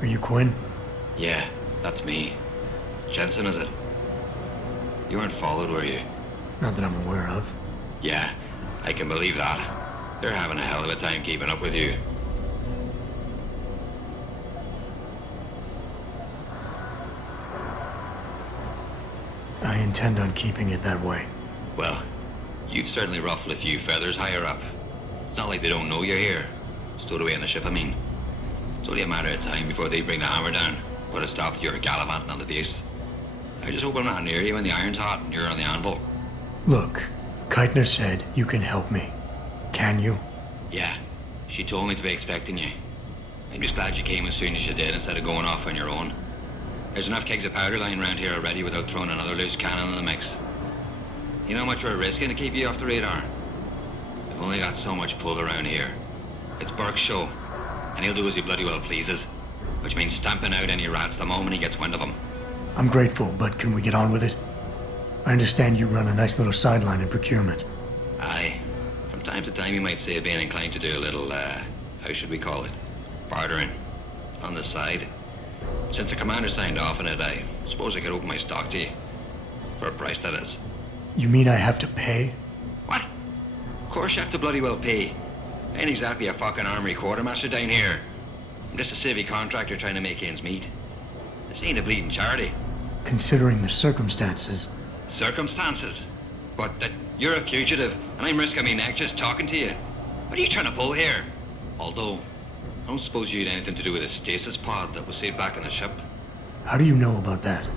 Are you Quinn? Yeah, that's me. Jensen, is it? You weren't followed, were you? Not that I'm aware of. Yeah, I can believe that. They're having a hell of a time keeping up with you. I intend on keeping it that way. Well, you've certainly ruffled a few feathers higher up. It's not like they don't know you're here. Stowed away on the ship, I mean. It's only a matter of time before they bring the hammer down. Put a stop to your gallivanting on the base. I just hope I'm not near you when the iron's hot and you're on the anvil. Look, Keitner said you can help me. Can you? Yeah, she told me to be expecting you. I'm just glad you came as soon as you did instead of going off on your own. There's enough kegs of powder lying around here already without throwing another loose cannon in the mix. You know how much we're risking to keep you off the radar? We've only got so much pull around here. It's Burke's show, and he'll do as he bloody well pleases, which means stamping out any rats the moment he gets wind of them. I'm grateful, but can we get on with it? I understand you run a nice little sideline in procurement. Aye. From time to time you might say being inclined to do a little, how should we call it? Bartering. On the side. Since the commander signed off on it, I suppose I could open my stock to you. For a price, that is. You mean I have to pay? What? Of course you have to bloody well pay. I ain't exactly a fucking armory quartermaster down here. I'm just a civvy contractor trying to make ends meet. This ain't a bleeding charity. Considering the circumstances. Circumstances? What, that you're a fugitive and I'm risking my neck just talking to you? What are you trying to pull here? Although, I don't suppose you had anything to do with a stasis pod that was saved back on the ship. How do you know about that?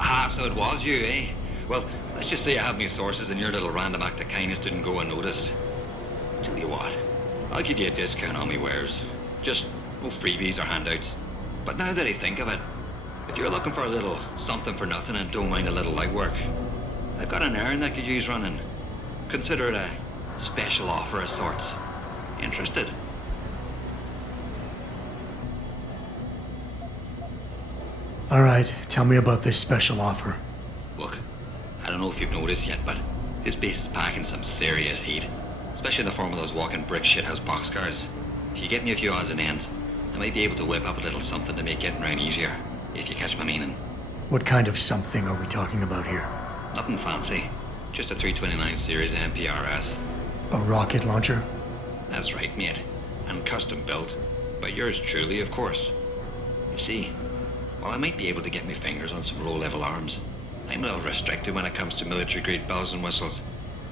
Ah, so it was you, eh? Well, let's just say I have my sources and your little random act of kindness didn't go unnoticed. Tell you what, I'll give you a discount on me wares. Just no freebies or handouts. But now that I think of it, if you're looking for a little something for nothing and don't mind a little light work, I've got an errand that could use running. Consider it a special offer of sorts. Interested? All right, tell me about this special offer. Look, I don't know if you've noticed yet, but this base is packing some serious heat. Especially in the form of those walking brick shithouse boxcars. If you get me a few odds and ends, I might be able to whip up a little something to make getting around easier, if you catch my meaning. What kind of something are we talking about here? Nothing fancy. Just a 329 series MPRS. A rocket launcher? That's right, mate. And custom built. By yours truly, of course. You see, while I might be able to get my fingers on some low-level arms, I'm a little restricted when it comes to military-grade bells and whistles.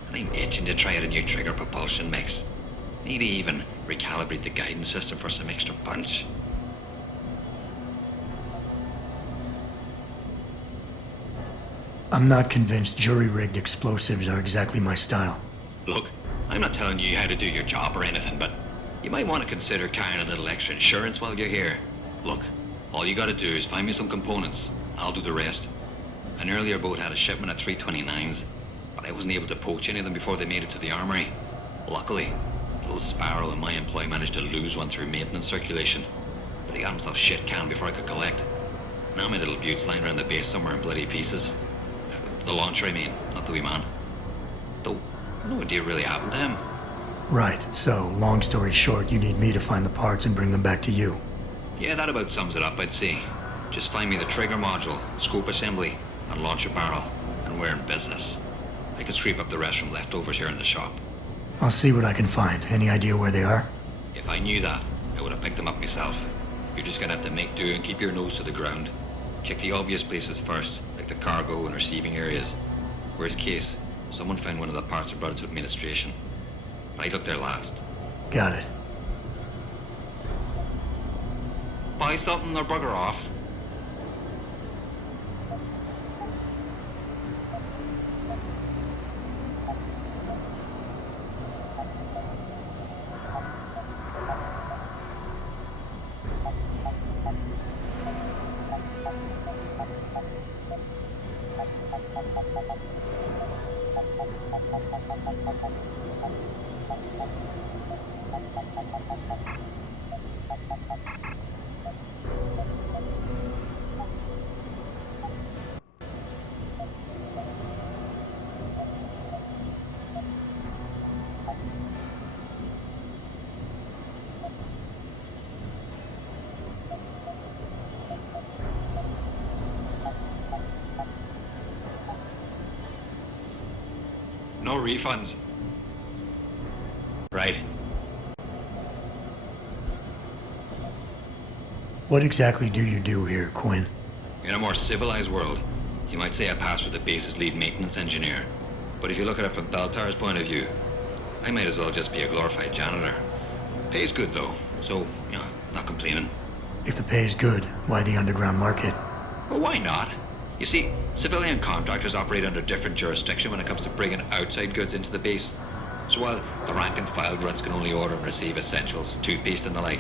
And I'm itching to try out a new trigger propulsion mix. Maybe even recalibrate the guidance system for some extra punch. I'm not convinced jury-rigged explosives are exactly my style. Look, I'm not telling you how to do your job or anything, but you might want to consider carrying a little extra insurance while you're here. Look, all you gotta do is find me some components. I'll do the rest. An earlier boat had a shipment of 329s, but I wasn't able to poach any of them before they made it to the armory. Luckily, little Sparrow in my employ managed to lose one through maintenance circulation, but he got himself shit canned before I could collect. Now my little bute's lying around the base somewhere in bloody pieces. The launcher, I mean, not the wee man. Though, no idea really happened to him. Right, so, long story short, you need me to find the parts and bring them back to you. Yeah, that about sums it up, I'd say. Just find me the trigger module, scope assembly, and launcher barrel, and we're in business. I can scrape up the rest from leftovers here in the shop. I'll see what I can find. Any idea where they are? If I knew that, I would have picked them up myself. You're just gonna have to make do and keep your nose to the ground. Check the obvious places first, like the cargo and receiving areas. Worst case, someone found one of the parts and brought it to administration. But I looked there last. Got it. Buy something or bugger off. No refunds. Right. What exactly do you do here, Quinn? In a more civilized world, you might say I pass for the base's lead maintenance engineer. But if you look at it from Beltar's point of view, I might as well just be a glorified janitor. Pays good though, so, not complaining. If the pay is good, why the underground market? Well, why not? You see, civilian contractors operate under different jurisdiction when it comes to bringing outside goods into the base. So while the rank and file grunts can only order and receive essentials, toothpaste and the like,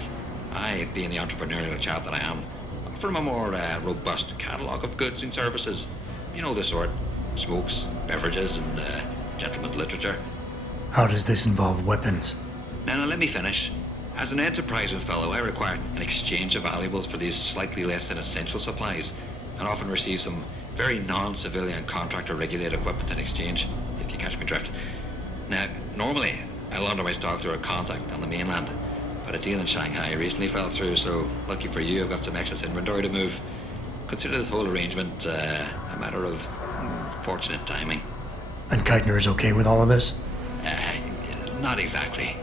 I, being the entrepreneurial chap that I am, from a more robust catalogue of goods and services. You know the sort. Smokes, beverages, and gentleman's literature. How does this involve weapons? Now, let me finish. As an enterprising fellow, I require an exchange of valuables for these slightly less than essential supplies, and often receive some very non-civilian contractor-regulated equipment in exchange, if you catch my drift. Now, normally, I launder my stock through a contact on the mainland, but a deal in Shanghai recently fell through, so lucky for you, I've got some excess inventory to move. Consider this whole arrangement a matter of fortunate timing. And Keitner is okay with all of this? Not exactly.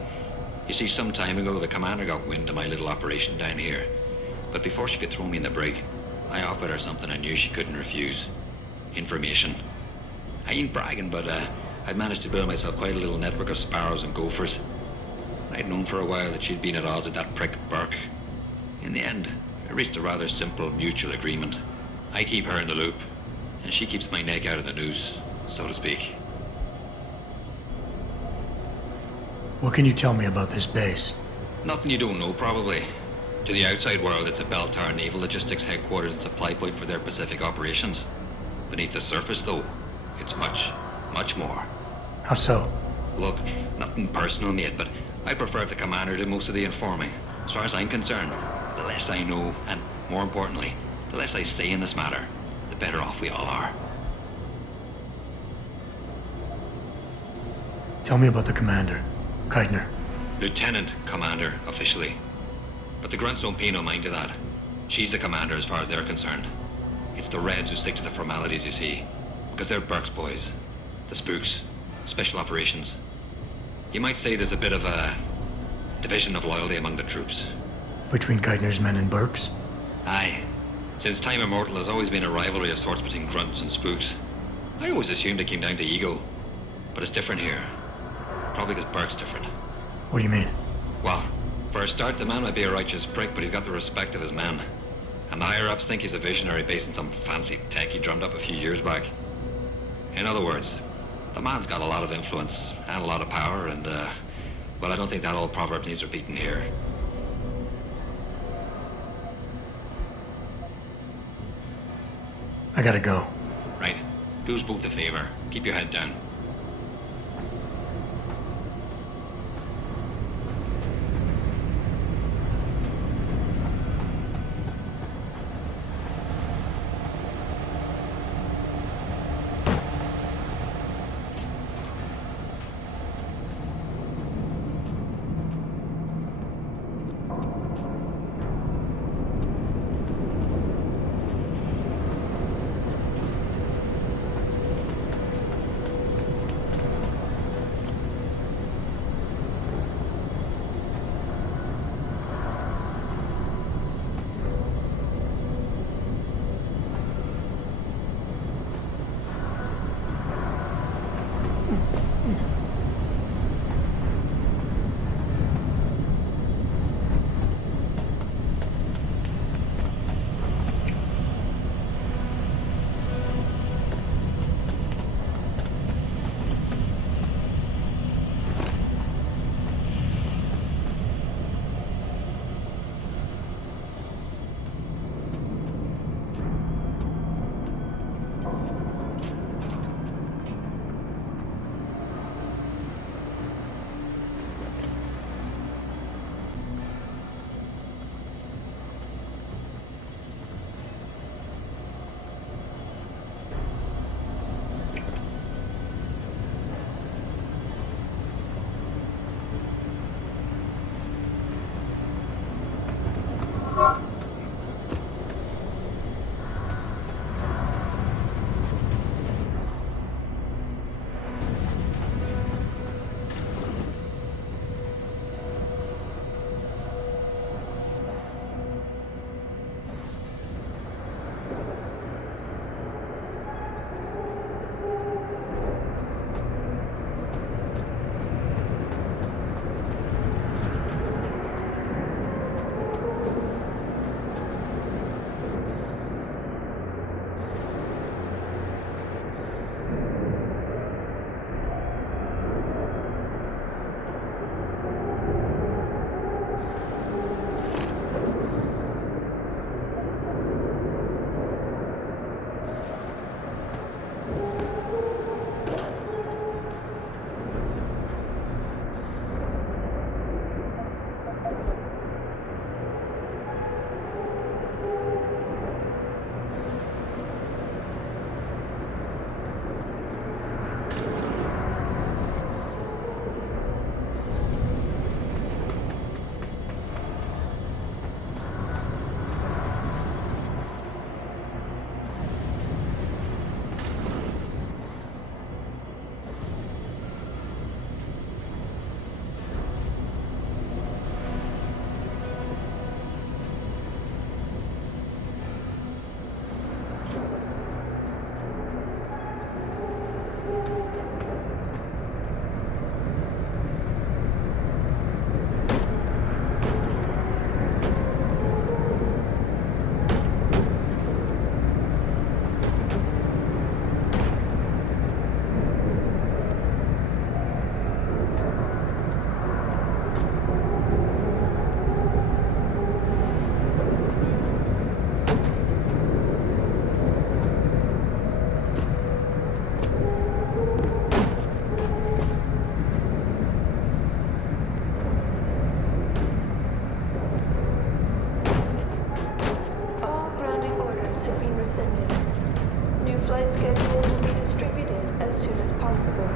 You see, some time ago, the commander got wind of my little operation down here. But before she could throw me in the brig, I offered her something I knew she couldn't refuse. Information. I ain't bragging, but I'd managed to build myself quite a little network of sparrows and gophers. I'd known for a while that she'd been at odds with that prick Burke. In the end, we reached a rather simple mutual agreement. I keep her in the loop, and she keeps my neck out of the noose, so to speak. What can you tell me about this base? Nothing you don't know, probably. To the outside world, it's a Beltar Naval Logistics headquarters and supply point for their Pacific operations. Beneath the surface, though, it's much, much more. How so? Look, nothing personal, mate, but I prefer if the commander did most of the informing. As far as I'm concerned, the less I know, and more importantly, the less I say in this matter, the better off we all are. Tell me about the commander, Keitner. Lieutenant Commander, officially. But the grunts don't pay no mind to that. She's the commander as far as they're concerned. It's the Reds who stick to the formalities, you see. Because they're Burke's boys. The spooks. Special operations. You might say there's a bit of a division of loyalty among the troops. Between Keitner's men and Burke's? Aye. Since time immortal, there's always been a rivalry of sorts between grunts and spooks. I always assumed it came down to ego. But it's different here. Probably because Burke's different. What do you mean? Well, for a start, the man might be a righteous prick, but he's got the respect of his men. And the higher-ups think he's a visionary based on some fancy tech he drummed up a few years back. In other words, the man's got a lot of influence and a lot of power, and, well, I don't think that old proverb needs repeating here. I gotta go. Right. Do us both a favor. Keep your head down. Flight schedules will be distributed as soon as possible.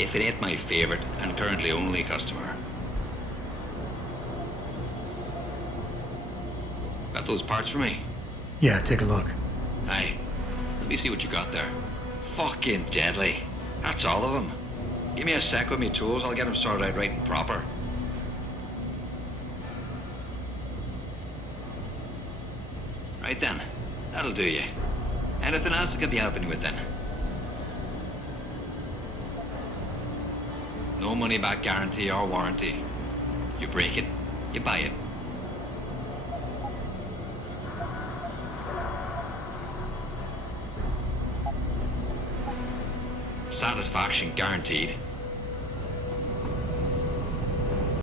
If it ain't my favorite and currently only customer. Got those parts for me? Yeah, take a look. Aye. Let me see what you got there. Fucking deadly. That's all of them. Give me a sec with me tools, I'll get them sorted out right and proper. Right then. That'll do you. Anything else I can be helping you with then? No money back guarantee or warranty. You break it, you buy it. Satisfaction guaranteed.